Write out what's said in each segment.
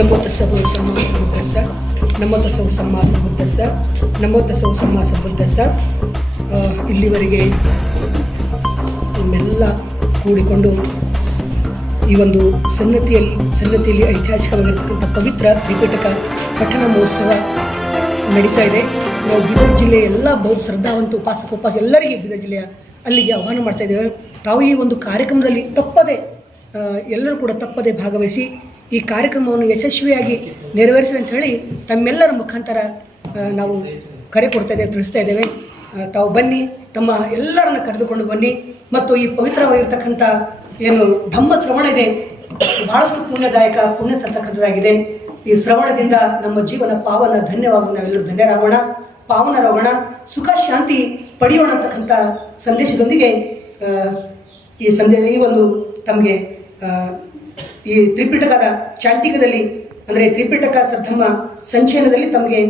ನಮೋ ತಸ್ಸವು ಸಮ್ಮ ಸಮುದ್ರಸ್ಸ ನಮೋ ತಸ್ಸವು ಸಮ್ಮ ಸಮುದ್ರಸ್ಸ ನಮೋ ತಸ್ಸವು ಸಮ್ಮ ಸಮುದ್ರಸ್ಸ ಇಲ್ಲಿವರೆಗೆ ನಿಮ್ಮೆಲ್ಲ ಕೂಡಿಕೊಂಡು ಈ ಒಂದು ಸನ್ನತಿಯಲ್ಲಿ ಸನ್ನತಿಯಲ್ಲಿ ಐತಿಹಾಸಿಕವಾಗಿರ್ತಕ್ಕಂಥ ಪವಿತ್ರ ತ್ರಿಪಿಟಕ ಪಠಣ ಮಹೋತ್ಸವ ನಡೀತಾ ಇದೆ. ನಾವು ಬೀದರ್ ಜಿಲ್ಲೆಯ ಎಲ್ಲ ಬೌದ್ಧ ಶ್ರದ್ಧಾವಂತ ಉಪಾಸಕ, ಉಪಾಸ ಎಲ್ಲರಿಗೆ ಬೀದರ್ ಜಿಲ್ಲೆಯ ಅಲ್ಲಿಗೆ ಆಹ್ವಾನ ಮಾಡ್ತಾ ಇದ್ದೇವೆ. ತಾವು ಈ ಒಂದು ಕಾರ್ಯಕ್ರಮದಲ್ಲಿ ತಪ್ಪದೆ ಎಲ್ಲರೂ ಕೂಡ ತಪ್ಪದೆ ಭಾಗವಹಿಸಿ ಈ ಕಾರ್ಯಕ್ರಮವನ್ನು ಯಶಸ್ವಿಯಾಗಿ ನೆರವೇರಿಸಿ ಅಂತ ಹೇಳಿ ತಮ್ಮೆಲ್ಲರ ಮುಖಾಂತರ ನಾವು ಕರೆ ಕೊಡ್ತಾ ಇದ್ದೇವೆ, ತಿಳಿಸ್ತಾ ಇದ್ದೇವೆ. ತಾವು ಬನ್ನಿ, ತಮ್ಮ ಎಲ್ಲರನ್ನು ಕರೆದುಕೊಂಡು ಬನ್ನಿ. ಮತ್ತು ಈ ಪವಿತ್ರವಾಗಿರ್ತಕ್ಕಂಥ ಏನು ಧಮ್ಮ ಶ್ರವಣ ಇದೆ, ಬಹಳಷ್ಟು ಪುಣ್ಯದಾಯಕ ಪುಣ್ಯ ತರ್ತಕ್ಕಂಥದ್ದಾಗಿದೆ. ಈ ಶ್ರವಣದಿಂದ ನಮ್ಮ ಜೀವನ ಪಾವನ ಧನ್ಯವಾಗಿ ನಾವೆಲ್ಲರೂ ಧನ್ಯರಾಗೋಣ ಪಾವನರಾಗೋಣ ಸುಖ, ಶಾಂತಿ ಪಡೆಯೋಣ ಅಂತಕ್ಕಂಥ ಸಂದೇಶದೊಂದಿಗೆ ಈ ಸಂದೇಶ ಈ ಒಂದು ತಮಗೆ ಈ ತ್ರಿಪಿಟಕದ ಚಾಂಟಿಕದಲ್ಲಿ ಅಂದರೆ ತ್ರಿಪಿಟಕ ಸದ್ಧಮ್ಮ ಸಂಚಯನದಲ್ಲಿ ತಮಗೆ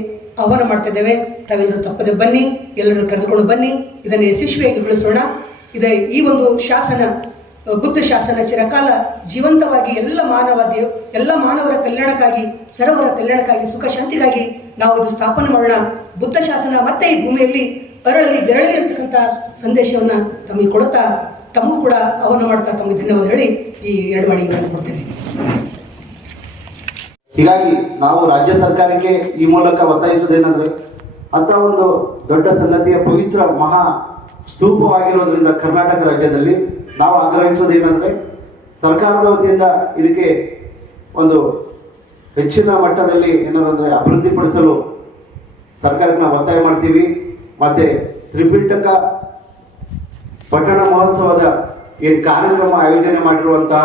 ಆಹ್ವಾನ ಮಾಡ್ತಿದ್ದೇವೆ ತಾವೆಲ್ಲರೂ ತಪ್ಪದೆ ಬನ್ನಿ ಎಲ್ಲರೂ ಕರೆದುಕೊಂಡು ಬನ್ನಿ, ಇದನ್ನು ಯಶಸ್ವಿಯಾಗಿ ಬೆಳೆಸೋಣ. ಇದ ಈ ಒಂದು ಶಾಸನ, ಬುದ್ಧ ಶಾಸನ ಚಿರಕಾಲ ಜೀವಂತವಾಗಿ ಎಲ್ಲ ಮಾನವ ದೇವ್, ಎಲ್ಲ ಮಾನವರ ಕಲ್ಯಾಣಕ್ಕಾಗಿ, ಸರೋವರ ಕಲ್ಯಾಣಕ್ಕಾಗಿ, ಸುಖ ಶಾಂತಿಗಾಗಿ ನಾವು ಇದು ಸ್ಥಾಪನೆ ಮಾಡೋಣ. ಬುದ್ಧ ಶಾಸನ ಮತ್ತೆ ಈ ಭೂಮಿಯಲ್ಲಿ ಅರಳಲ್ಲಿ ಬೆರಳಲಿ ಸಂದೇಶವನ್ನ ಸಂದೇಶವನ್ನು ತಮಗೆ ಕೊಡುತ್ತಾ ತಮಗೂ ಕೂಡ ಅವನು ಮಾಡ್ತಾ ತಮಗೆ ಧನ್ಯವಾದ ಹೇಳಿ ಈ ಎರಡು ಮಾಡಿಗಳನ್ನು ನಾನು ಕೊಡ್ತೇನೆ. ಹೀಗಾಗಿ ನಾವು ರಾಜ್ಯ ಸರ್ಕಾರಕ್ಕೆ ಈ ಮೂಲಕ ಒತ್ತಾಯಿಸೋದೇನಂದ್ರೆ ಅಂತ ಒಂದು ದೊಡ್ಡ ಸನ್ನತಿಯ ಪವಿತ್ರ ಮಹಾ ಸ್ತೂಪವಾಗಿರೋದ್ರಿಂದ ಕರ್ನಾಟಕ ರಾಜ್ಯದಲ್ಲಿ ನಾವು ಆಗ್ರಹಿಸೋದೇನಂದ್ರೆ ಸರ್ಕಾರದ ವತಿಯಿಂದ ಇದಕ್ಕೆ ಒಂದು ಹೆಚ್ಚಿನ ಮಟ್ಟದಲ್ಲಿ ಏನಂದ್ರೆ ಅಭಿವೃದ್ಧಿಪಡಿಸಲು ಸರ್ಕಾರಕ್ಕೆ ನಾವು ಒತ್ತಾಯ ಮಾಡ್ತೀವಿ. ಮತ್ತೆ ತ್ರಿಪಿಟಕ ಪಟ್ಟಣ ಮಹೋತ್ಸವದ ಏನ್ ಕಾರ್ಯಕ್ರಮ ಆಯೋಜನೆ ಮಾಡಿರುವಂತಹ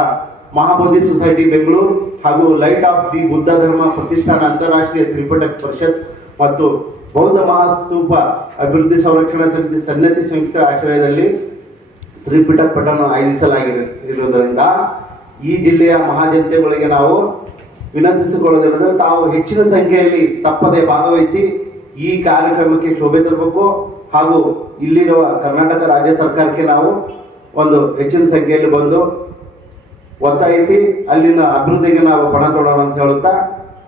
ಮಹಾಬೋಧಿ ಸೊಸೈಟಿ ಬೆಂಗಳೂರು ಹಾಗೂ ಲೈಟ್ ಆಫ್ ದಿ ಬುದ್ಧ ಧರ್ಮ ಪ್ರತಿಷ್ಠಾನ ಅಂತಾರಾಷ್ಟ್ರೀಯ ತ್ರಿಪಟ ಪರಿಷತ್ ಮತ್ತು ಬೌದ್ಧ ಮಹಾಸ್ತೂಪ ಅಭಿವೃದ್ಧಿ ಸಂರಕ್ಷಣಾ ಸಮಿತಿ ಸನ್ನತಿ ಸಂಯುಕ್ತ ಆಶ್ರಯದಲ್ಲಿ ತ್ರಿಪಿಟಕ ಪಠಣ ಆಯೋಜಿಸಲಾಗಿರುವುದರಿಂದ ಈ ಜಿಲ್ಲೆಯ ಮಹಾಜನತೆಗಳಿಗೆ ನಾವು ವಿನಂತಿಸಿಕೊಳ್ಳೋದೇನೆಂದ್ರೆ ತಾವು ಹೆಚ್ಚಿನ ಸಂಖ್ಯೆಯಲ್ಲಿ ತಪ್ಪದೆ ಭಾಗವಹಿಸಿ ಈ ಕಾರ್ಯಕ್ರಮಕ್ಕೆ ಶೋಭೆ ತರಬೇಕು ಹಾಗೂ ಇಲ್ಲಿರುವ ಕರ್ನಾಟಕ ರಾಜ್ಯ ಸರ್ಕಾರಕ್ಕೆ ನಾವು ಒಂದು ಹೆಚ್ಚಿನ ಸಂಖ್ಯೆಯಲ್ಲಿ ಬಂದು ಒತ್ತಾಯಿಸಿ ಅಲ್ಲಿನ ಅಭಿವೃದ್ಧಿಗೆ ನಾವು ಪಣ ತೊಡೋಣ ಅಂತ ಹೇಳುತ್ತಾ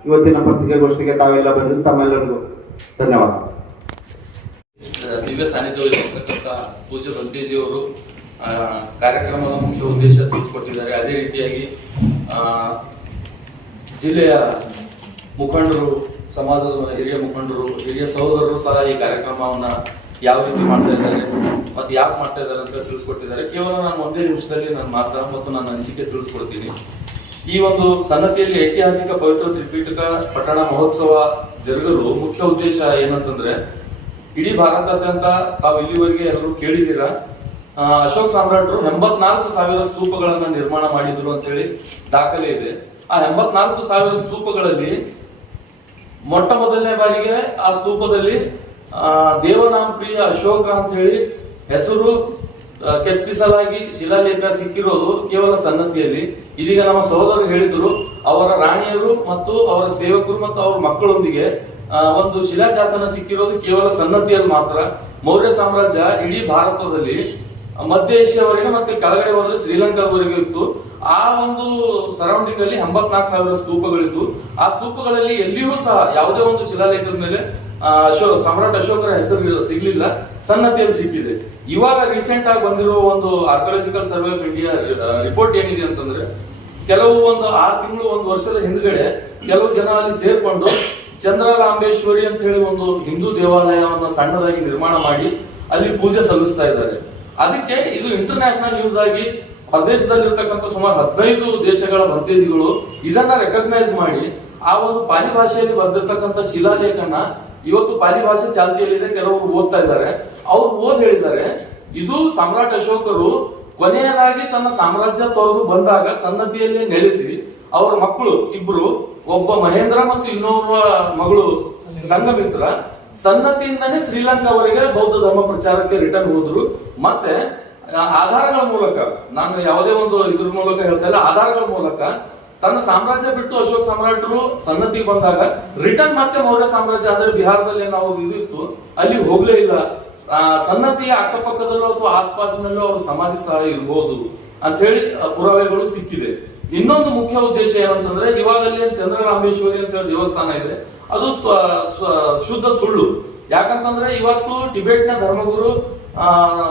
ಇವತ್ತಿನ ಪತ್ರಿಕಾಗೋಷ್ಠಿಗೆ ತಾವೆಲ್ಲ ಬಂದು ತಮ್ಮೆಲ್ಲರಿಗೂ ಧನ್ಯವಾದ. ದಿವ್ಯ ಸಾನ್ನಿಧ್ಯ ವಹಿಸಿರ್ತಕ್ಕಂಥ ಪೂಜ್ಯ ಬಂತೇಜಿಯವರು ಕಾರ್ಯಕ್ರಮದ ಮುಖ್ಯ ಉದ್ದೇಶ ತಿಳಿಸಿಕೊಟ್ಟಿದ್ದಾರೆ. ಅದೇ ರೀತಿಯಾಗಿ ಜಿಲ್ಲೆಯ ಮುಖಂಡರು, ಸಮಾಜದ ಹಿರಿಯ ಮುಖಂಡರು, ಹಿರಿಯ ಸಹೋದರರು ಸಹ ಈ ಕಾರ್ಯಕ್ರಮವನ್ನ ಯಾವ ರೀತಿ ಮಾಡ್ತಾ ಇದ್ದಾರೆ ಮತ್ತೆ ಯಾಕೆ ಮಾಡ್ತಾ ಇದ್ದಾರೆ ಅಂತ ತಿಳಿಸ್ಕೊಟ್ಟಿದ್ದಾರೆ. ಕೇವಲ ನಾನು ಒಂದೇ ನಿಮಿಷದಲ್ಲಿ ನನ್ನ ಮಾತ್ರ ಮತ್ತು ನನ್ನ ಅನಿಸಿಕೆ ತಿಳಿಸ್ಕೊಡ್ತೀನಿ. ಈ ಒಂದು ಸನ್ನತಿಯಲ್ಲಿ ಐತಿಹಾಸಿಕ ಪವಿತ್ರ ತ್ರಿಪೀಠಕ ಪಟ್ಟಣ ಮಹೋತ್ಸವ ಜರುಗಲು ಮುಖ್ಯ ಉದ್ದೇಶ ಏನಂತಂದ್ರೆ, ಇಡೀ ಭಾರತಾದ್ಯಂತ ತಾವು ಇಲ್ಲಿವರೆಗೆ ಎಲ್ಲರೂ ಕೇಳಿದ್ದೀರಾ? ಅಶೋಕ್ ಸಾಮ್ರಾಟರು ಎಂಬತ್ನಾಲ್ಕು ಸಾವಿರ ಸ್ತೂಪಗಳನ್ನ ನಿರ್ಮಾಣ ಮಾಡಿದ್ರು ಅಂತ ಹೇಳಿ ದಾಖಲೆ ಇದೆ. ಆ ಎಂಬತ್ನಾಲ್ಕು ಸಾವಿರ ಸ್ತೂಪಗಳಲ್ಲಿ ಮೊಟ್ಟ ಮೊದಲನೇ ಬಾರಿಗೆ ಆ ಸ್ತೂಪದಲ್ಲಿ ಆ, ದೇವನಾಮ ಪ್ರಿಯ ಅಶೋಕ ಅಂತ ಹೇಳಿ ಹೆಸರು ಕೆತ್ತಿಸಲಾಗಿ ಶಿಲಾಲೇಖ ಸಿಕ್ಕಿರೋದು ಕೇವಲ ಸನ್ನತಿಯಲ್ಲಿ ಇದೀಗ ನಮ್ಮ ಸಹೋದರರು ಹೇಳಿದ್ರು ಅವರ ರಾಣಿಯರು ಮತ್ತು ಅವರ ಸೇವಕರು ಮತ್ತು ಅವರ ಮಕ್ಕಳೊಂದಿಗೆ ಒಂದು ಶಿಲಾಶಾಸನ ಸಿಕ್ಕಿರೋದು ಕೇವಲ ಸನ್ನತಿಯಲ್ಲಿ ಮಾತ್ರ. ಮೌರ್ಯ ಸಾಮ್ರಾಜ್ಯ ಇಡೀ ಭಾರತದಲ್ಲಿ ಮಧ್ಯ ಏಷ್ಯಾವರೆಗೆ ಮತ್ತೆ ಕೆಳಗಡೆ ಹೋದ್ರೆ ಶ್ರೀಲಂಕಾವರೆಗೂ ಇತ್ತು. ಆ ಒಂದು ಸರೌಂಡಿಂಗ್ ಅಲ್ಲಿ ಎಂಬತ್ನಾಲ್ಕು ಸಾವಿರ ಸ್ತೂಪಗಳಿತ್ತು ಆ ಸ್ತೂಪಗಳಲ್ಲಿ ಎಲ್ಲಿಯೂ ಸಹ ಯಾವುದೇ ಒಂದು ಶಿಲಾಲೇಖದ ಮೇಲೆ ಆ, ಸಮ್ರಾಟ್ ಅಶೋಕರ ಹೆಸರು ಸಿಗ್ಲಿಲ್ಲ. ಸನ್ನತಿಯಲ್ಲಿ ಸಿಕ್ಕಿದೆ. ಇವಾಗ ರೀಸೆಂಟ್ ಆಗಿ ಬಂದಿರೋ ಒಂದು archaeological survey of India report ಏನಿದೆ ಅಂತಂದ್ರೆ ಕೆಲವು ಒಂದು ಆರು ತಿಂಗಳು ಒಂದು ವರ್ಷದ ಹಿಂದ್ಗಡೆ ಕೆಲವು ಜನ ಅಲ್ಲಿ ಸೇರ್ಕೊಂಡು ಚಂದ್ರಲಾಂಬೇಶ್ವರಿ ಅಂತ ಹೇಳಿ ಒಂದು ಹಿಂದೂ ದೇವಾಲಯವನ್ನು ಸಣ್ಣದಾಗಿ ನಿರ್ಮಾಣ ಮಾಡಿ ಅಲ್ಲಿ ಪೂಜೆ ಸಲ್ಲಿಸ್ತಾ ಇದ್ದಾರೆ. ಅದಕ್ಕೆ ಇದು ಇಂಟರ್ನ್ಯಾಷನಲ್ ನ್ಯೂಸ್ ಆಗಿ ಹೊರದೇಶದಲ್ಲಿರ್ತಕ್ಕಂಥ ಸುಮಾರು ಹದಿನೈದು ದೇಶಗಳ ಭಂತೇಜಿಗಳು ಇದನ್ನ ರೆಕಗ್ನೈಸ್ ಮಾಡಿ ಆ ಒಂದು ಪಾಲಿ ಭಾಷೆಯಲ್ಲಿ ಬರೆದಿರ್ತಕ್ಕಂಥ ಶಿಲಾಲೇಖನ ಇವತ್ತು ಪಾಲಿ ಭಾಷೆ ಚಾಲ್ತಿಯಲ್ಲಿದೆ, ಕೆಲವರು ಓದ್ತಾ ಇದ್ದಾರೆ. ಅವ್ರು ಓದ್ ಹೇಳಿದ್ದಾರೆ, ಇದು ಸಮ್ರಾಟ್ ಅಶೋಕರು ಕೊನೆಯದಾಗಿ ತನ್ನ ಸಾಮ್ರಾಜ್ಯ ತೊರೆದು ಬಂದಾಗ ಸನ್ನತಿಯಲ್ಲಿ ನೆಲೆಸಿ, ಅವರ ಮಕ್ಕಳು ಇಬ್ರು, ಒಬ್ಬ ಮಹೇಂದ್ರ ಮತ್ತು ಇನ್ನೊಬ್ಬ ಮಗಳು ಸಂಗಮಿತ್ರ ಸನ್ನತಿಯಿಂದನೇ ಶ್ರೀಲಂಕಾವರೆಗೆ ಬೌದ್ಧ ಧರ್ಮ ಪ್ರಚಾರಕ್ಕೆ ರಿಟರ್ನ್ ಹೋದ್ರು. ಮತ್ತೆ ಆಧಾರಗಳ ಮೂಲಕ, ನಾನು ಯಾವುದೇ ಒಂದು ಇದ್ರ ಮೂಲಕ ಹೇಳ್ತಾ ಇಲ್ಲ, ಆಧಾರಗಳ ಮೂಲಕ ತನ್ನ ಸಾಮ್ರಾಜ್ಯ ಬಿಟ್ಟು ಅಶೋಕ್ ಸಾಮ್ರಾಟರು ಸನ್ನತಿಗೆ ಬಂದಾಗ ರಿಟರ್ನ್ ಮತ್ತೆ ಮೌರ್ಯ ಸಾಮ್ರಾಜ್ಯ ಅಂದ್ರೆ ಬಿಹಾರದಲ್ಲಿ ನಾವು ಇದಿತ್ತು. ಅಲ್ಲಿ ಹೋಗ್ಲೇ ಇಲ್ಲ. ಸನ್ನತಿಯ ಅಕ್ಕಪಕ್ಕದಲ್ಲೋ ಅಥವಾ ಆಸ್ಪಾಸಿನಲ್ಲೋ ಅವ್ರ ಸಮಾಧಿ ಸಹ ಇರಬಹುದು ಅಂತ ಹೇಳಿ ಪುರಾವೆಗಳು ಸಿಕ್ಕಿದೆ. ಇನ್ನೊಂದು ಮುಖ್ಯ ಉದ್ದೇಶ ಏನಂತಂದ್ರೆ, ಇವಾಗ ಅಲ್ಲಿ ಚಂದ್ರರಾಮೇಶ್ವರಿ ಅಂತ ಹೇಳಿ ದೇವಸ್ಥಾನ ಇದೆ. ಅದು ಶುದ್ಧ ಸುಳ್ಳು. ಯಾಕಂತಂದ್ರೆ ಇವತ್ತು ಟಿಬೆಟ್ನ ಧರ್ಮಗುರು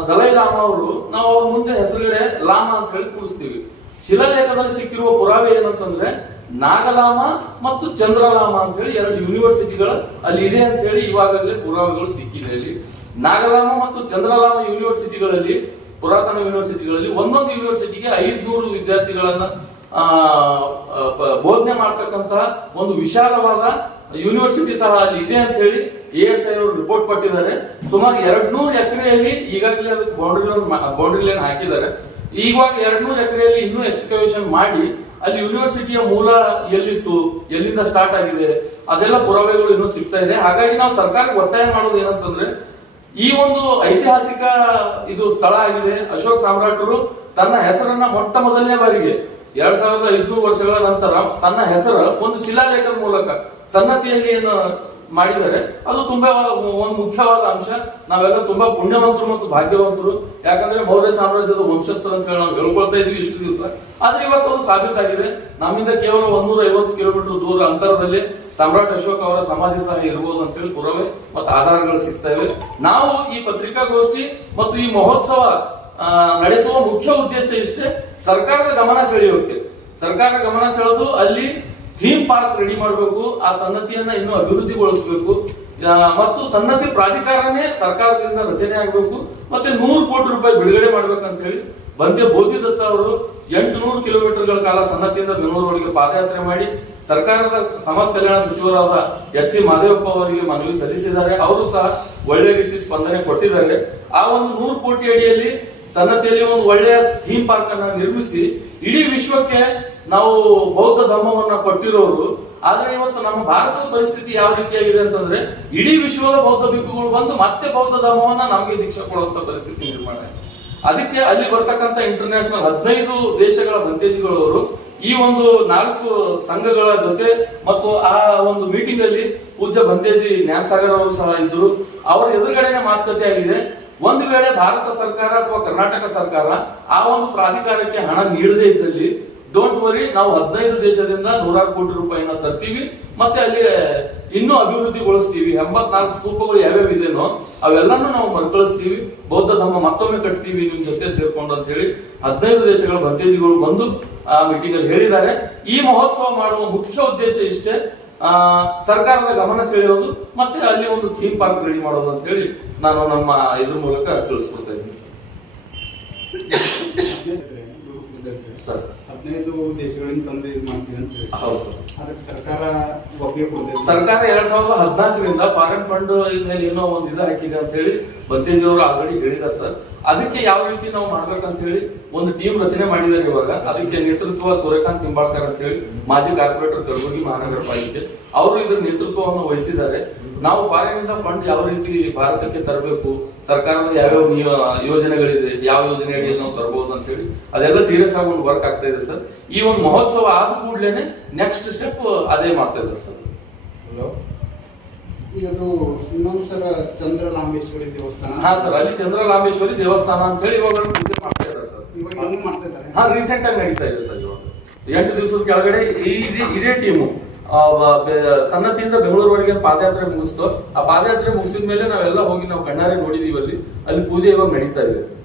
ದಲೈ ಲಾಮಾ ಅವರು, ನಾವು ಅವ್ರ ಮುಂದೆ ಹೆಸರುಗಡೆ ಲಾಮಾ ಅಂತ ಹೇಳಿ ಕೂಡಿಸ್ತೀವಿ ಶಿಲಾಲೇಖದಲ್ಲಿ ಸಿಕ್ಕಿರುವ ಪುರಾವೆ ಏನಂತಂದ್ರೆ ನಾಗಲಾಮ ಮತ್ತು ಚಂದ್ರಲಾಮ ಅಂತ ಹೇಳಿ ಎರಡು ಯೂನಿವರ್ಸಿಟಿಗಳು ಅಲ್ಲಿ ಇದೆ ಅಂತ ಹೇಳಿ ಇವಾಗಲೇ ಪುರಾವೆಗಳು ಸಿಕ್ಕಿದೆ ಅಲ್ಲಿ ನಾಗಲಾಮ ಮತ್ತು ಚಂದ್ರಲಾಮ ಯೂನಿವರ್ಸಿಟಿಗಳಲ್ಲಿ, ಪುರಾತನ ಯೂನಿವರ್ಸಿಟಿಗಳಲ್ಲಿ ಒಂದೊಂದು ಯೂನಿವರ್ಸಿಟಿಗೆ ಐದ್ನೂರು ವಿದ್ಯಾರ್ಥಿಗಳನ್ನ ಬೋಧನೆ ಮಾಡ್ತಕ್ಕಂತಹ ಒಂದು ವಿಶಾಲವಾದ ಯೂನಿವರ್ಸಿಟಿ ಸಹ ಅಲ್ಲಿ ಇದೆ ಅಂತ ಹೇಳಿ ಎ ಎಸ್ ಐ ಅವರು ರಿಪೋರ್ಟ್ ಕೊಟ್ಟಿದ್ದಾರೆ. ಸುಮಾರು ಎರಡ್ ನೂರು ಎಕರೆಯಲ್ಲಿ ಈಗಾಗಲೇ ಅದಕ್ಕೆ ಬೌಂಡ್ರಿ ಬೌಂಡ್ರಿ ಲೈನ್ ಹಾಕಿದ್ದಾರೆ. ಇವಾಗ ಎರಡ್ ನೂರು ಎಕರೆಯಲ್ಲಿ ಇನ್ನೂ ಎಕ್ಸ್ಕವೇಷನ್ ಮಾಡಿ, ಅಲ್ಲಿ ಯೂನಿವರ್ಸಿಟಿಯ ಮೂಲ ಎಲ್ಲಿತ್ತು, ಎಲ್ಲಿಂದ ಸ್ಟಾರ್ಟ್ ಆಗಿದೆ, ಅದೆಲ್ಲ ಪುರಾವೆಗಳು ಇನ್ನೂ ಸಿಗ್ತಾ ಇದೆ. ಹಾಗಾಗಿ ನಾವು ಸರ್ಕಾರಕ್ಕೆ ಒತ್ತಾಯ ಮಾಡೋದು ಏನಂತಂದ್ರೆ, ಈ ಒಂದು ಐತಿಹಾಸಿಕ ಇದು ಸ್ಥಳ ಆಗಿದೆ, ಅಶೋಕ್ ಸಾಮ್ರಾಟರು ತನ್ನ ಹೆಸರನ್ನ ಮೊಟ್ಟ ಮೊದಲನೇ ಬಾರಿಗೆ, ಎರಡ್ ಸಾವಿರದ ಐದು ವರ್ಷಗಳ ನಂತರ ತನ್ನ ಹೆಸರು ಒಂದು ಶಿಲಾಲೇಖದ ಮೂಲಕ, ಸನ್ನತಿಯಲ್ಲಿ ಏನು ಮಾಡಿದ್ದಾರೆ. ಅದು ತುಂಬಾ ಒಂದು ಮುಖ್ಯವಾದ ಅಂಶ. ನಾವೆಲ್ಲ ತುಂಬಾ ಪುಣ್ಯವಂತರು ಮತ್ತು ಭಾಗ್ಯವಂತರು. ಯಾಕಂದ್ರೆ ಮೌರ್ಯ ಸಾಮ್ರಾಜ್ಯದ ವಂಶಸ್ಥರು ಅಂತ ಹೇಳಿ ನಾವು ಹೇಳ್ಕೊಳ್ತಾ ಇದ್ವಿ ಇಷ್ಟು ದಿವಸ. ಆದ್ರೆ ಇವತ್ತು ಅದು ಸಾಬೀತಾಗಿದೆ. ನಮ್ಮಿಂದ ಕೇವಲ ಒಂದೂರ ಐವತ್ತು ಕಿಲೋಮೀಟರ್ ದೂರ ಅಂತರದಲ್ಲಿ ಸಮ್ರಾಟ್ ಅಶೋಕ್ ಅವರ ಸಮಾಧಿ ಸಹ ಇರಬಹುದು ಅಂತ ಹೇಳಿ ಪುರಾವೆ ಮತ್ತು ಆಧಾರಗಳು ಸಿಗ್ತಾ ಇವೆ. ನಾವು ಈ ಪತ್ರಿಕಾಗೋಷ್ಠಿ ಮತ್ತು ಈ ಮಹೋತ್ಸವ ನಡೆಸುವ ಮುಖ್ಯ ಉದ್ದೇಶ ಇಷ್ಟೇ ಸರ್ಕಾರದ ಗಮನ ಸೆಳೆಯೋಕೆ ಸರ್ಕಾರ ಗಮನ ಸೆಳೆದು ಅಲ್ಲಿ ಥೀಮ್ ಪಾರ್ಕ್ ರೆಡಿ ಮಾಡಬೇಕು, ಆ ಸನ್ನತಿಯನ್ನ ಇನ್ನು ಅಭಿವೃದ್ಧಿಗೊಳಿಸಬೇಕು. ಮತ್ತು ಸನ್ನತಿ ಪ್ರಾಧಿಕಾರನೇ ಸರ್ಕಾರದಿಂದ ರಚನೆ ಆಗಬೇಕು, ಮತ್ತೆ ನೂರು ಕೋಟಿ ರೂಪಾಯಿ ಬಿಡುಗಡೆ ಮಾಡ್ಬೇಕಂತ ಹೇಳಿ ಬಂದೆ ಬೋಧಿದತ್ತ ಅವರು ಎಂಟುನೂರು ಕಿಲೋಮೀಟರ್ಗಳ ಕಾಲ ಸನ್ನತಿಯಿಂದ ಬೆಂಗಳೂರವರೆಗೆ ಪಾದಯಾತ್ರೆ ಮಾಡಿ, ಸರ್ಕಾರದ ಸಮಾಜ ಕಲ್ಯಾಣ ಸಚಿವರಾದ ಎಚ್ ಸಿ ಮಾದೇವಪ್ಪ ಅವರಿಗೆ ಮನವಿ ಸಲ್ಲಿಸಿದ್ದಾರೆ. ಅವರು ಸಹ ಒಳ್ಳೆ ರೀತಿ ಸ್ಪಂದನೆ ಕೊಟ್ಟಿದ್ದಾರೆ. ಆ ಒಂದು ನೂರು ಕೋಟಿ ಅಡಿಯಲ್ಲಿ ಸನ್ನತಿಯಲ್ಲಿ ಒಂದು ಒಳ್ಳೆಯ ಥೀಮ್ ಪಾರ್ಕ್ ಅನ್ನ ನಿರ್ಮಿಸಿ ಇಡೀ ವಿಶ್ವಕ್ಕೆ ನಾವು ಬೌದ್ಧ ಧರ್ಮವನ್ನ ಕೊಟ್ಟಿರೋರು ಆದ್ರೆ ಇವತ್ತು ನಮ್ಮ ಭಾರತದ ಪರಿಸ್ಥಿತಿ ಯಾವ ರೀತಿಯಾಗಿದೆ ಅಂತಂದ್ರೆ ಇಡೀ ವಿಶ್ವದ ಬೌದ್ಧ ಭಿಕ್ಕುಗಳು ಬಂದು ಮತ್ತೆ ಬೌದ್ಧ ಧರ್ಮವನ್ನ ನಮಗೆ ದೀಕ್ಷೆ ಕೊಡುವಂತ ಪರಿಸ್ಥಿತಿ ನಿರ್ಮಾಣ ಅದಕ್ಕೆ ಅಲ್ಲಿ ಬರ್ತಕ್ಕಂಥ ಇಂಟರ್ನ್ಯಾಷನಲ್ ಹದಿನೈದು ದೇಶಗಳ ಬಂತೇಜಿಗಳವರು ಈ ಒಂದು ನಾಲ್ಕು ಸಂಘಗಳ ಜೊತೆ ಮತ್ತು ಆ ಒಂದು ಮೀಟಿಂಗ್ ಅಲ್ಲಿ ಪೂಜ್ಯ ಬಂತೇಜಿ ಜ್ಞಾನಸಾಗರ್ ಅವರು ಸಹ ಇದ್ರು ಅವರ ಎದುರುಗಡೆನೆ ಮಾತುಕತೆ ಆಗಿದೆ. ಒಂದು ವೇಳೆ ಭಾರತ ಸರ್ಕಾರ ಅಥವಾ ಕರ್ನಾಟಕ ಸರ್ಕಾರ ಆ ಒಂದು ಪ್ರಾಧಿಕಾರಕ್ಕೆ ಹಣ ನೀಡದೇ ಇದ್ದಲ್ಲಿ ಡೋಂಟ್ ವರಿ ನಾವು ಹದಿನೈದು ದೇಶದಿಂದ ನೂರಾರು ಕೋಟಿ ರೂಪಾಯಿನ ತರ್ತೀವಿ, ಮತ್ತೆ ಅಲ್ಲಿ ಇನ್ನೂ ಅಭಿವೃದ್ಧಿಗೊಳಿಸ್ತೀವಿ. ಎಂಬತ್ನಾಲ್ಕು ಸ್ತೂಪಗಳು ಯಾವ್ಯಾವ ಇದೆನೋ, ಅವೆಲ್ಲನೂ ನಾವು ಮರುಕಳಿಸ್ತೀವಿ. ಬೌದ್ಧ ಧರ್ಮ ಮತ್ತೊಮ್ಮೆ ಕಟ್ತೀವಿ, ನಿಮ್ ಜೊತೆ ಸೇರ್ಕೊಂಡು ಅಂತ ಹೇಳಿ ಹದಿನೈದು ದೇಶಗಳ ಭಂತೇಜಿಗಳು ಬಂದು ಆ ಮೀಟಿಂಗ್ ಅಲ್ಲಿ ಹೇಳಿದ್ದಾರೆ. ಈ ಮಹೋತ್ಸವ ಮಾಡುವ ಮುಖ್ಯ ಉದ್ದೇಶ ಇಷ್ಟೇ ಸರ್ಕಾರದ ಗಮನ ಸೆಳೆಯೋದು ಮತ್ತೆ ಅಲ್ಲಿ ಒಂದು ಥೀಮ್ ಪಾರ್ಕ್ ರೆಡಿ ಮಾಡೋದು ಅಂತ ಹೇಳಿ ನಾನು ನಮ್ಮ ಇದ್ರ ಮೂಲಕ ತಿಳಿಸ್ಕೊಡ್ತಾ ಇದ್ದೀನಿ ಸರ್. ಹದಿನೈದು ದೇಶಗಳಿಂದ ತಂದು ಇದು ಮಾಡ್ತೀವಿ ಅಂತ ಹೇಳಿ. ಹೌದು. ಅದಕ್ಕೆ ಸರ್ಕಾರ ಒಪ್ಪಿಗೆ ಸರ್ಕಾರ ಎರಡ್ ಸಾವಿರದ ಹದಿನಾಲ್ಕರಿಂದ ಫಾರಿನ್ ಫಂಡ್ ಮೇಲೆ ಏನೋ ಒಂದು ಇದು ಹಾಕಿದೆ ಅಂತ ಹೇಳಿ ಬತ್ತೇಜಿ ಅವರು ಆಲ್ರೆಡಿ ಹೇಳಿದ್ದಾರೆ ಸರ್. ಅದಕ್ಕೆ ಯಾವ ರೀತಿ ನಾವು ಮಾಡ್ಬೇಕಂತ ಹೇಳಿ ಒಂದು ಟೀಮ್ ರಚನೆ ಮಾಡಿದ್ದಾರೆ ಇವಾಗ. ಅದಕ್ಕೆ ನೇತೃತ್ವ ಸೂರ್ಯಕಾಂತ್ ನಿಂಬಾಳ್ಕರ್ ಅಂತ ಹೇಳಿ ಮಾಜಿ ಕಾರ್ಪೊರೇಟರ್ ಕಲಬುರಗಿ ಮಹಾನಗರ ಪಾಲಿಕೆ ಅವರು ಇದ್ರ ನೇತೃತ್ವವನ್ನು ವಹಿಸಿದ್ದಾರೆ. ನಾವು ಫಾರಿನ್ ಇಂದ ಫಂಡ್ ಯಾವ ರೀತಿ ಭಾರತಕ್ಕೆ ತರಬೇಕು ಸರ್ಕಾರದ ಯಾವ್ಯಾವ ಯಾವ ಯೋಜನೆಗಳಿದೆ ಯಾವ ಯೋಜನೆ ಅಡಿಯಲ್ಲಿ ನಾವು ತರಬಹುದು ಅಂತ ಹೇಳಿ ಅದೆಲ್ಲ ಸೀರಿಯಸ್ ಆಗಿ ಒಂದು ವರ್ಕ್ ಆಗ್ತಾ ಇದೆ ಸರ್. ಈ ಒಂದು ಮಹೋತ್ಸವ ಆದ ಕೂಡಲೇ ನೆಕ್ಸ್ಟ್ ಸ್ಟೆಪ್ ಅದೇ ಮಾಡ್ತಾ ಇದ್ದಾರೆ ಸರ್. ಈಗ ಅದು ಇನ್ನೊಂದು ಚಂದ್ರಲಾಂಬೇಶ್ವರಿ ದೇವಸ್ಥಾನ. ಹಾ ಸರ್ ಅಲ್ಲಿ ಚಂದ್ರಲಾಂಬೇಶ್ವರಿ ದೇವಸ್ಥಾನ ಅಂತ ಹೇಳಿ ಇವಾಗ ಮಾಡ್ತಾ ಇದ್ದಾರೆ ಸರ್. ಇವಾಗ ಇನ್ನೂ ಮಾಡ್ತಾ ಇದ್ದಾರೆ. ಹಾ ರೀಸೆಂಟ್ ಆಗಿ ನಡೀತಾ ಇದೆ ಸರ್ ಇವಾಗ. ಎಂಟು ದಿವಸದ ಕೆಳಗಡೆ ಇದೇ ಟೀಮು ಸನ್ನತಿಯಿಂದ ಬೆಂಗಳೂರವರೆಗೆ ಪಾದಯಾತ್ರೆ ಮುಗಿಸ್ತು. ಆ ಪಾದಯಾತ್ರೆ ಮುಗಿಸಿದ ಮೇಲೆ ನಾವೆಲ್ಲ ಹೋಗಿ ನಾವು ಕಣ್ಣಾರೆ ನೋಡಿದೀವಿ ಅಲ್ಲಿ. ಅಲ್ಲಿ ಪೂಜೆ ಇವಾಗ ನಡೀತಾ ಇದೆ.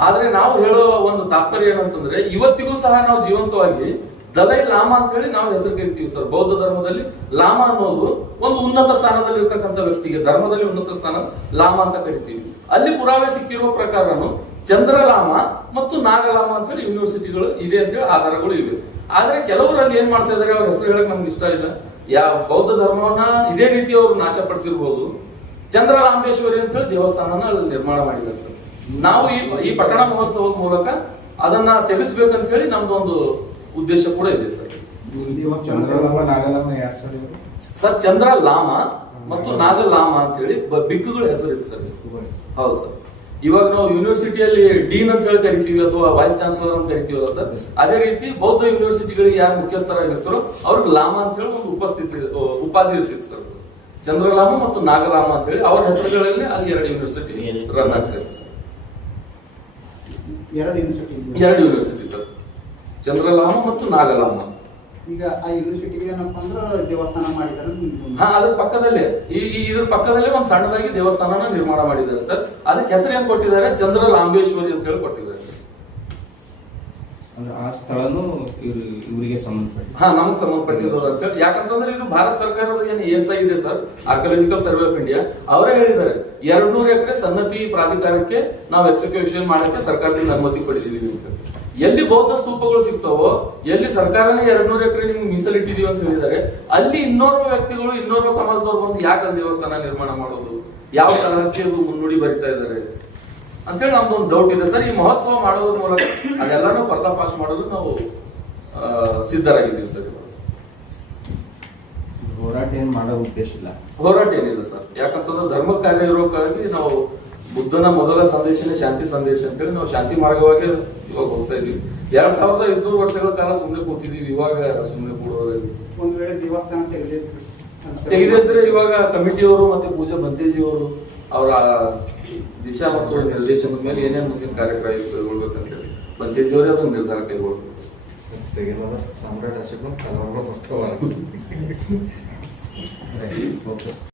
ಆದ್ರೆ ನಾವು ಹೇಳೋ ಒಂದು ತಾತ್ಪರ್ಯ ಏನಂತಂದ್ರೆ, ಇವತ್ತಿಗೂ ಸಹ ನಾವು ಜೀವಂತವಾಗಿ ದಲೈ ಲಾಮ ಅಂತ ಹೇಳಿ ನಾವು ಹೆಸರು ಕರಿತೀವಿ ಸರ್. ಬೌದ್ಧ ಧರ್ಮದಲ್ಲಿ ಲಾಮ ಅನ್ನೋದು ಒಂದು ಉನ್ನತ ಸ್ಥಾನದಲ್ಲಿ ಇರ್ತಕ್ಕಂಥ ವ್ಯಕ್ತಿಗೆ, ಧರ್ಮದಲ್ಲಿ ಉನ್ನತ ಸ್ಥಾನ ಲಾಮ ಅಂತ ಕರಿತೀವಿ. ಅಲ್ಲಿ ಪುರಾವೆ ಸಿಕ್ಕಿರುವ ಪ್ರಕಾರನು ಚಂದ್ರಲಾಮ ಮತ್ತು ನಾಗಲಾಮ ಅಂತ ಹೇಳಿ ಯೂನಿವರ್ಸಿಟಿಗಳು ಇದೆ ಅಂತ ಹೇಳಿ ಆಧಾರಗಳು ಇವೆ. ಆದ್ರೆ ಕೆಲವರು ಅಲ್ಲಿ ಏನ್ ಮಾಡ್ತಾ ಇದಾರೆ ಅವ್ರ ಹೆಸರು ಹೇಳಕ್ ನಮ್ಗೆ ಇಷ್ಟ ಇಲ್ಲ. ಯಾವ ಬೌದ್ಧ ಧರ್ಮವನ್ನ ಇದೇ ರೀತಿ ಅವರು ನಾಶಪಡಿಸಿರ್ಬೋದು. ಚಂದ್ರಲಾಂಬೇಶ್ವರಿ ಅಂತ ಹೇಳಿ ದೇವಸ್ಥಾನನ ಅಲ್ಲಿ ನಿರ್ಮಾಣ ಮಾಡಿದ್ದಾರೆ ಸರ್. ನಾವು ಈ ಈ ಪಟ್ಟಣ ಮಹೋತ್ಸವದ ಮೂಲಕ ಅದನ್ನ ತೆಗೆಸ್ಬೇಕಂತ ಹೇಳಿ ನಮ್ದು ಒಂದು ಉದ್ದೇಶ ಕೂಡ ಇದೆ ಸರ್. ಸರ್ ಚಂದ್ರ ಲಾಮ ಮತ್ತು ನಾಗಲಾಮ ಅಂತ ಹೇಳಿ ಬಿಕ್ಕುಗಳ ಹೆಸರು ಇದೆ ಸರ್. ಹೌದು ಸರ್. ಇವಾಗ ನಾವು ಯೂನಿವರ್ಸಿಟಿಯಲ್ಲಿ ಡೀನ್ ಅಂತ ಹೇಳಿ ಕರಿತೀವಿ ಅಥವಾ ವೈಸ್ ಚಾನ್ಸಲರ್ ಅಂತ ಕರಿತೀವಲ್ಲ ಸರ್ ಅದೇ ರೀತಿ ಬೌದ್ಧ ಯೂನಿವರ್ಸಿಟಿಗಳಿಗೆ ಯಾರು ಮುಖ್ಯಸ್ಥರಾಗಿರ್ತಾರೋ ಅವ್ರಿಗೆ ಲಾಮ ಅಂತ ಹೇಳಿ ಒಂದು ಉಪಸ್ಥಿತಿ ಉಪಾಧಿ ಇರ್ತಿತ್ತು ಸರ್ ಚಂದ್ರಲಾಮ ಮತ್ತು ನಾಗಲಾಮ ಅಂತ ಹೇಳಿ ಅವರ ಹೆಸರುಗಳಲ್ಲಿ ಅಲ್ಲಿ ಎರಡು ಯೂನಿವರ್ಸಿಟಿ ರನ್ ಆಗ್ತಾರೆ ಸರ್ ಎರಡು ಯೂನಿವರ್ಸಿಟಿ ಎರಡು ಯೂನಿವರ್ಸಿಟಿ ಸರ್ ಚಂದ್ರಲಾಮ ಮತ್ತು ನಾಗಲಾಮ. ಈಗ ಆ ಯೂನಿವರ್ಸಿಟಿಗೆ ಏನಪ್ಪ ಅಂದ್ರೆ ದೇವಸ್ಥಾನ ಮಾಡಿದ್ದಾರೆ ಹಾ ಅದ್ರ ಪಕ್ಕದಲ್ಲೇ. ಈ ಈ- ಇದ್ರ ಪಕ್ಕದಲ್ಲೇ ಒಂದು ಸಣ್ಣದಾಗಿ ದೇವಸ್ಥಾನನ ನಿರ್ಮಾಣ ಮಾಡಿದ್ದಾರೆ ಸರ್. ಅದಕ್ಕೆ ಹೆಸರು ಏನ್ ಕೊಟ್ಟಿದ್ದಾರೆ? ಚಂದ್ರಲಾಂಬೇಶ್ವರಿ ಅಂತ ಹೇಳಿ ಕೊಟ್ಟಿದ್ದಾರೆ ಅಂದ್ರೆ ಆ ಸ್ಥಳನು ಇವ್ರು ಇವರಿಗೆ ಸಂಬಂಧಪಟ್ಟ ಹಾ ನಮ್ಗೆ ಸಂಬಂಧಪಟ್ಟಿರೋದು ಅಂತ ಹೇಳಿ. ಯಾಕಂತಂದ್ರೆ ಇದು ಭಾರತ ಸರ್ಕಾರದ ಏನು ಎಸ್ ಐ ಇದೆ sir archaeological survey of India ಅವರೇ ಹೇಳಿದ್ದಾರೆ ಎರಡ್ ನೂರು ಎಕರೆ ಸನ್ನತಿ ಪ್ರಾಧಿಕಾರಕ್ಕೆ ನಾವು ಎಕ್ಸಿಕ್ಯೂಷನ್ ಮಾಡಕ್ಕೆ ಸರ್ಕಾರದಿಂದ ಅನುಮತಿ ಪಡೆದಿದ್ದೀವಿ ಅಂತ ಎಲ್ಲಿ ಬೌದ್ಧ ಸ್ತೂಪಗಳು ಸಿಗ್ತಾವೋ ಎಲ್ಲಿ ಸರ್ಕಾರನೇ ಎರಡ್ನೂರು ಎಕರೆ ನಿಮ್ಗೆ ಮೀಸಲಿಟ್ಟಿದೀವಿ ಅಂತ ಹೇಳಿದ್ದಾರೆ ಅಲ್ಲಿ ಇನ್ನೋರ್ವ ವ್ಯಕ್ತಿಗಳು ಇನ್ನೋರ್ವ ಸಮಾಜದವ್ರು ಬಂದು ಯಾಕೆ ಅಲ್ಲಿ ದೇವಸ್ಥಾನ ನಿರ್ಮಾಣ ಮಾಡೋದು? ಯಾವ ತರಹಕ್ಕೆ ಮುನ್ನುಡಿ ಬರಿತಾ ಇದ್ದಾರೆ? ಅಂತೇಳಿ ನಮ್ದು ಒಂದು ಡೌಟ್ ಇದೆ. ಸರ್ ಈ ಮಹೋತ್ಸವ ಮಾಡೋದ್ರ ಮೂಲಕ ಅದೆಲ್ಲಾನು ಪಾಸ್ ಮಾಡೋದು ನಾವು ಸಿದ್ಧರಾಗಿದ್ದೀವಿ ಸರ್. ಹೋರಾಟ ಏನ್ ಮಾಡೋ ಉದ್ದೇಶ ಇಲ್ಲ. ಹೋರಾಟ ಏನಿಲ್ಲ ಸರ್. ಯಾಕಂತಂದ್ರೆ ಧರ್ಮ ಕಾರ್ಯ ಇರೋಕ್ಕಾಗಿ ನಾವು ಬುದ್ಧನ ಮೊದಲ ಸಂದೇಶನೇ ಶಾಂತಿ ಸಂದೇಶ ಅಂತೇಳಿ ನಾವು ಶಾಂತಿ ಮಾರ್ಗವಾಗಿ ಇವಾಗ ಹೋಗ್ತಾ ಇದೀವಿ ಎರಡ್ ಸಾವಿರದ ಐದ್ನೂರು ವರ್ಷಗಳ ಕಾಲ ಸುಮ್ಮನೆ ಕೂತಿದೀವಿ ಇವಾಗ ಸುಮ್ಮನೆ ಕೂಡೋದ್ರಲ್ಲಿ ಒಂದ್ ವೇಳೆ ದೇವಸ್ಥಾನ ತೆಗೆದಿದ್ರು ಇವಾಗ ಕಮಿಟಿಯವರು ಮತ್ತೆ ಪೂಜಾ ಬಂತೇಜಿಯವರು ಅವರ ದಿಶಾ ಮತ್ತು ನಿರ್ದೇಶನದ ಮೇಲೆ ಏನೇ ಮುಂದಿನ ಕಾರ್ಯಕ್ರಮ ಕೈಗೊಳ್ಬೇಕಂತ ಹೇಳಿ. ಬಂತೇಜಿಯವರೇ ಅದೊಂದು ನಿರ್ಧಾರ ಕೈಗೊಳ್ಬೇಕು. ತೆಗೆದ ಸಾಮ್ರಾಟ್ ಅಶೋಕ್ ಬರ್ತಾವ